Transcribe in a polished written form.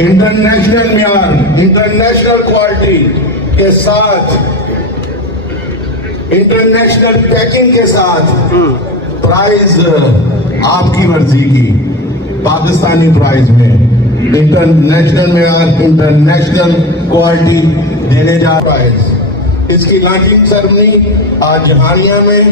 International म्यार, international quality के साथ, इंटरनेशनल पैकिंग के साथ प्राइज आपकी मर्जी की पाकिस्तानी प्राइज में इंटरनेशनल म्यार, इंटरनेशनल क्वालिटी देने जा रहा है। इसकी लॉन्चिंग सेरेमनी आज जहानिया में